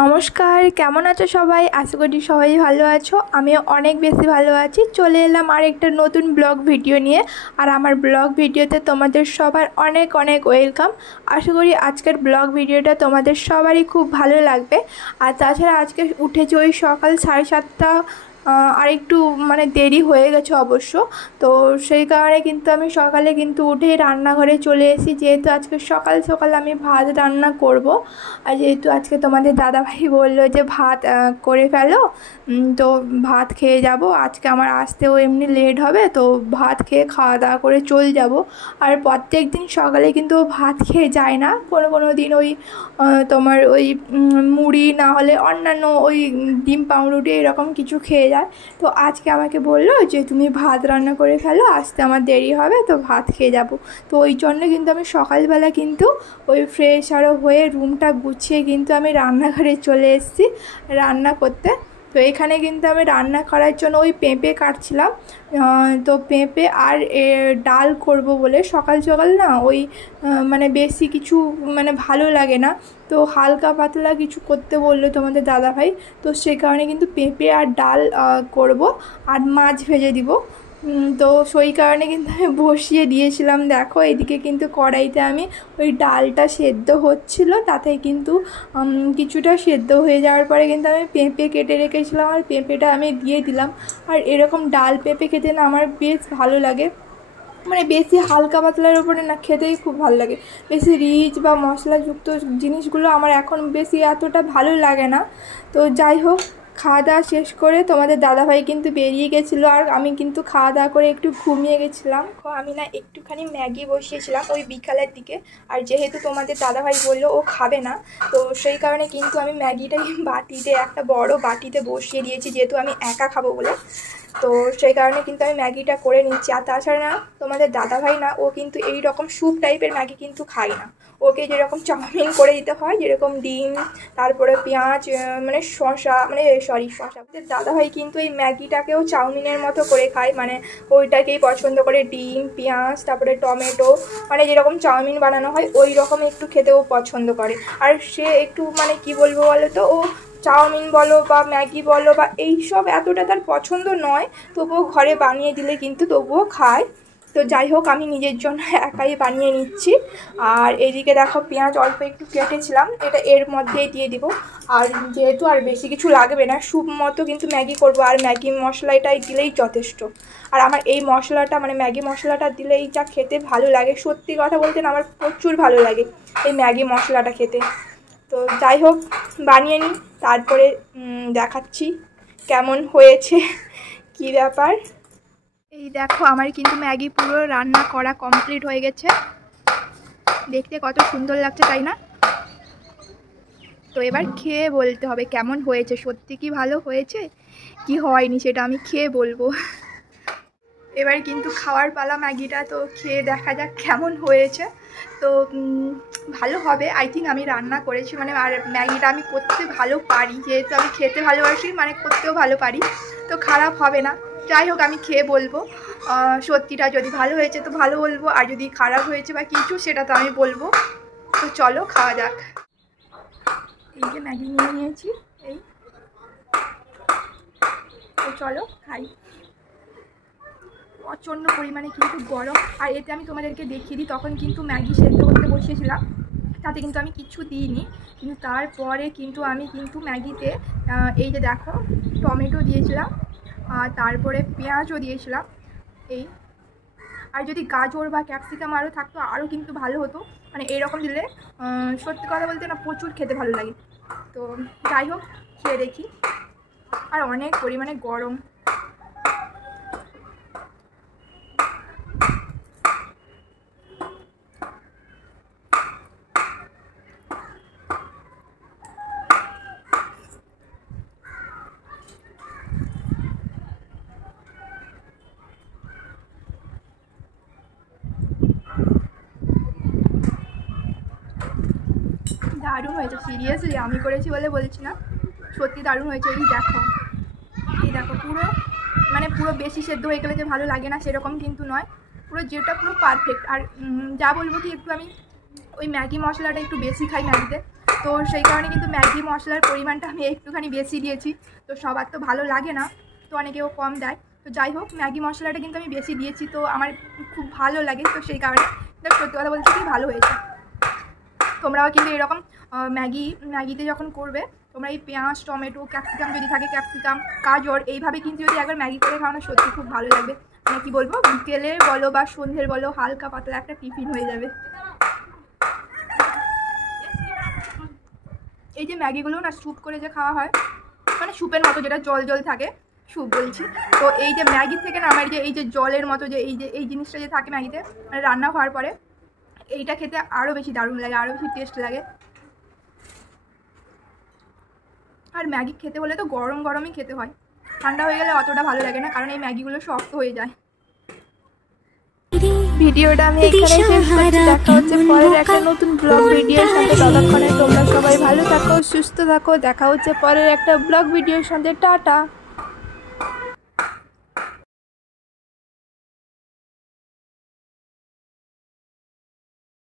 নমস্কার, কেমন আছো সবাই? আশা করি সবাই ভালো আছো। আমিও অনেক বেশি ভালো আছি। চলে এলাম আর একটা নতুন ব্লগ ভিডিও নিয়ে। আর আমার ব্লগ ভিডিওতে তোমাদের সবার অনেক অনেক ওয়েলকাম। আশা করি আজকের ব্লগ ভিডিওটা তোমাদের সবারই খুব ভালো লাগবে। আর তাছাড়া আজকে উঠেছি ওই সকাল 7:30, আর একটু মানে দেরি হয়ে গেছে অবশ্য। তো সেই কারণে কিন্তু আমি সকালে কিন্তু উঠেই রান্নাঘরে চলে এসেছি, যেহেতু আজকে সকাল সকাল আমি ভাত রান্না করব। আর যেহেতু আজকে তোমাদের দাদাভাই বললো যে ভাত করে ফেলো, তো ভাত খেয়ে যাব। আজকে আমার আসতেও এমনি লেট হবে, তো ভাত খেয়ে খাওয়া দাওয়া করে চলে যাব। আর প্রত্যেক দিন সকালে কিন্তু ভাত খেয়ে যায় না, কোনো কোনো দিন ওই তোমার ওই মুড়ি না হলে অন্যান্য ওই ডিম পাউরুটি এরকম কিছু খেয়ে যায়। তো আজকে আমাকে বললো যে তুমি ভাত রান্না করে ফেলো, আসতে আমার দেরি হবে, তো ভাত খেয়ে যাব। তো ওই জন্য কিন্তু আমি সকালবেলা কিন্তু ওই ফ্রেশ আরও হয়ে রুমটা গুছিয়ে কিন্তু আমি রান্নাঘরে চলে এসেছি রান্না করতে। তো এখানে কিন্তু আমি রান্না করার জন্য ওই পেঁপে কাটছিলাম। তো পেঁপে আর ডাল করব বলে সকাল সকাল না ওই মানে বেশি কিছু মানে ভালো লাগে না, তো হালকা পাতলা কিছু করতে বললো তোমাদের দাদাভাই। তো সেই কারণে কিন্তু পেঁপে আর ডাল করব, আর মাছ ভেজে দিব। তো সেই কারণে কিন্তু আমি বসিয়ে দিয়েছিলাম। দেখো এদিকে কিন্তু কড়াইতে আমি ওই ডালটা সেদ্ধ হচ্ছিলো, তাতে কিন্তু কিছুটা সেদ্ধ হয়ে যাওয়ার পরে কিন্তু আমি পেঁপে কেটে রেখেছিলাম, আর পেঁপেটা আমি দিয়ে দিলাম। আর এরকম ডাল পেঁপে খেতে না আমার বেশ ভালো লাগে, মানে বেশি হালকা পাতলার উপরে না খেতেই খুব ভালো লাগে। বেশি রিচ বা মশলাযুক্ত জিনিসগুলো আমার এখন বেশি এতটা ভালো লাগে না। তো যাই হোক, খাওয়া দাওয়া শেষ করে তোমাদের দাদাভাই কিন্তু বেরিয়ে গেছিলো, আর আমি কিন্তু খাওয়া দাওয়া করে একটু ঘুমিয়ে গেছিলাম। আমি না একটুখানি ম্যাগি বসিয়েছিলাম ওই বিকালের দিকে, আর যেহেতু তোমাদের দাদাভাই বললো ও খাবে না, তো সেই কারণে কিন্তু আমি ম্যাগিটাই বাটিতে, একটা বড় বাটিতে বসিয়ে দিয়েছি, যেহেতু আমি একা খাবো বলে। তো সেই কারণে কিন্তু আমি ম্যাগিটা করে নিচ্ছি। আর তাছাড়া না তোমাদের দাদাভাই না, ও কিন্তু এই রকম স্যুপ টাইপের ম্যাগি কিন্তু খায় না। ওকে যেরকম চাউমিন করে দিতে হয়, যেরকম ডিম, তারপরে পেঁয়াজ, মানে শসা, মানে শসা দাদাভাই কিন্তু এই ম্যাগিটাকেও চাউমিনের মতো করে খায়, মানে ওইটাকেই পছন্দ করে। ডিম, পেঁয়াজ, তারপরে টমেটো, মানে যেরকম চাউমিন বানানো হয় ওই রকম একটু খেতেও পছন্দ করে। আর সে একটু মানে কি বলবো বলো তো, ও চাউমিন বলো বা ম্যাগি বলো বা এইসব এতটা তার পছন্দ নয়, তবুও ঘরে বানিয়ে দিলে কিন্তু তবুও খায়। তো যাই হোক, আমি নিজের জন্য একাই বানিয়ে নিচ্ছি। আর এইদিকে দেখো পেঁয়াজ অল্প একটু কেটেছিলাম, এটা এর মধ্যেই দিয়ে দিব। আর যেহেতু আর বেশি কিছু লাগবে না, স্যুপ মতো কিন্তু ম্যাগি করব, আর ম্যাগি মশলাটাই দিলেই যথেষ্ট। আর আমার এই মশলাটা মানে ম্যাগি মশলাটা দিলেই যা খেতে ভালো লাগে, সত্যি কথা বলতে না আমার প্রচুর ভালো লাগে এই ম্যাগি মশলাটা খেতে। তো যাই হোক, বানিয়ে নিই, তারপরে দেখাচ্ছি কেমন হয়েছে, কি ব্যাপার। এই দেখো আমার কিন্তু ম্যাগি পুরো রান্না করা কমপ্লিট হয়ে গেছে, দেখতে কত সুন্দর লাগছে তাই না? তো এবার খেয়ে বলতে হবে কেমন হয়েছে, সত্যি কি ভালো হয়েছে কি হয়নি সেটা আমি খেয়ে বলবো। এবার কিন্তু খাওয়ার পালা ম্যাগিটা, তো খেয়ে দেখা যাক কেমন হয়েছে। তো ভালো হবে আই থিঙ্ক, আমি রান্না করেছি মানে, আর ম্যাগিটা আমি করতে ভালো পারি, যেহেতু আমি খেতে ভালোবাসি মানে করতেও ভালো পারি, তো খারাপ হবে না। যাই হোক, আমি খেয়ে বলবো সত্যিটা, যদি ভালো হয়েছে তো ভালো বলবো, আর যদি খারাপ হয়েছে বা কিছু সেটা তো আমি বলবো। তো চলো খাওয়া যাক। এই যে ম্যাগি নিয়ে নিয়েছি, এই তো চলো খাই। প্রচণ্ড পরিমাণে কিন্তু গরম, আর এতে আমি তোমাদেরকে দেখিয়ে দিই, তখন কিন্তু ম্যাগি সেদ্ধ করতে বসিয়েছিলাম, তাতে কিন্তু আমি কিছু দিইনি, কিন্তু তারপরে কিন্তু আমি কিন্তু ম্যাগিতে এই যে দেখো টমেটো দিয়েছিলাম, আর তারপরে পেঁয়াজও দিয়েছিলাম এই। আর যদি গাজর বা ক্যাপসিকাম আরও থাকতো আরও কিন্তু ভালো হতো, মানে এইরকম দিলে সত্যি কথা বলতে না প্রচুর খেতে ভালো লাগে। তো যাই হোক, খেয়ে দেখি। আর অনেক পরিমাণে গরম। দারুণ হয়েছে, সিরিয়াসলি আমি করেছি বলে বলছি না, সত্যি দারুণ হয়েছে। এই দেখো পুরো মানে পুরো বেশি সেদ্ধ হয়ে গেলে যে ভালো লাগে না সেরকম কিন্তু নয়, পুরো যেটা পুরো পারফেক্ট। আর যা বলবো কি, একটু আমি ওই ম্যাগি মশলাটা একটু বেশি খাই ম্যাগিতে, তো সেই কারণে কিন্তু ম্যাগি মশলার পরিমাণটা আমি একটুখানি বেশি দিয়েছি। তো সবার তো ভালো লাগে না, তো অনেকেও কম দেয়। তো যাই হোক, ম্যাগি মশলাটা কিন্তু আমি বেশি দিয়েছি, তো আমার খুব ভালো লাগে। তো সেই কারণে সত্যি কথা বলছি কি ভালো হয়েছে। তোমরাও কিন্তু এরকম ম্যাগিতে যখন করবে তোমরা এই পেঁয়াজ, টমেটো, ক্যাপসিকাম যদি থাকে ক্যাপসিকাম, গাজর, এইভাবে কিন্তু যদি একবার ম্যাগি করে খাওয়ানো সত্যি খুব ভালো লাগবে। মানে কী বলবো, বিকেলে বলো বা সন্ধ্যের বলো, হালকা পাতলা একটা টিফিন হয়ে যাবে। এই যে ম্যাগিগুলো না স্যুপ করে যে খাওয়া হয়, মানে স্যুপের মতো যেটা জল জল থাকে, স্যুপ বলছি। তো এই যে ম্যাগির থেকে না আমার এই যে জলের মতো যে এই জিনিসটা যে থাকে ম্যাগিতে, মানে রান্না হওয়ার পরে, এইটা খেতে আরও বেশি দারুণ লাগে, আরও বেশি টেস্ট লাগে। আর ম্যাগি খেতে হলে তো গরম গরমই খেতে হয়, ঠান্ডা হয়ে গেলে অতটা ভালো লাগে না, কারণ এই ম্যাগিগুলো শক্ত হয়ে যায়। ভিডিওটা আমি এখানে শেষ করছি। দেখা হচ্ছে পরের একটা নতুন ব্লগ ভিডিওর সাথে। ততক্ষণে তোমরা সবাই ভালো থাকো, সুস্থ থাকো। দেখা হচ্ছে পরের একটা ব্লগ ভিডিওর সাথে। টাটা।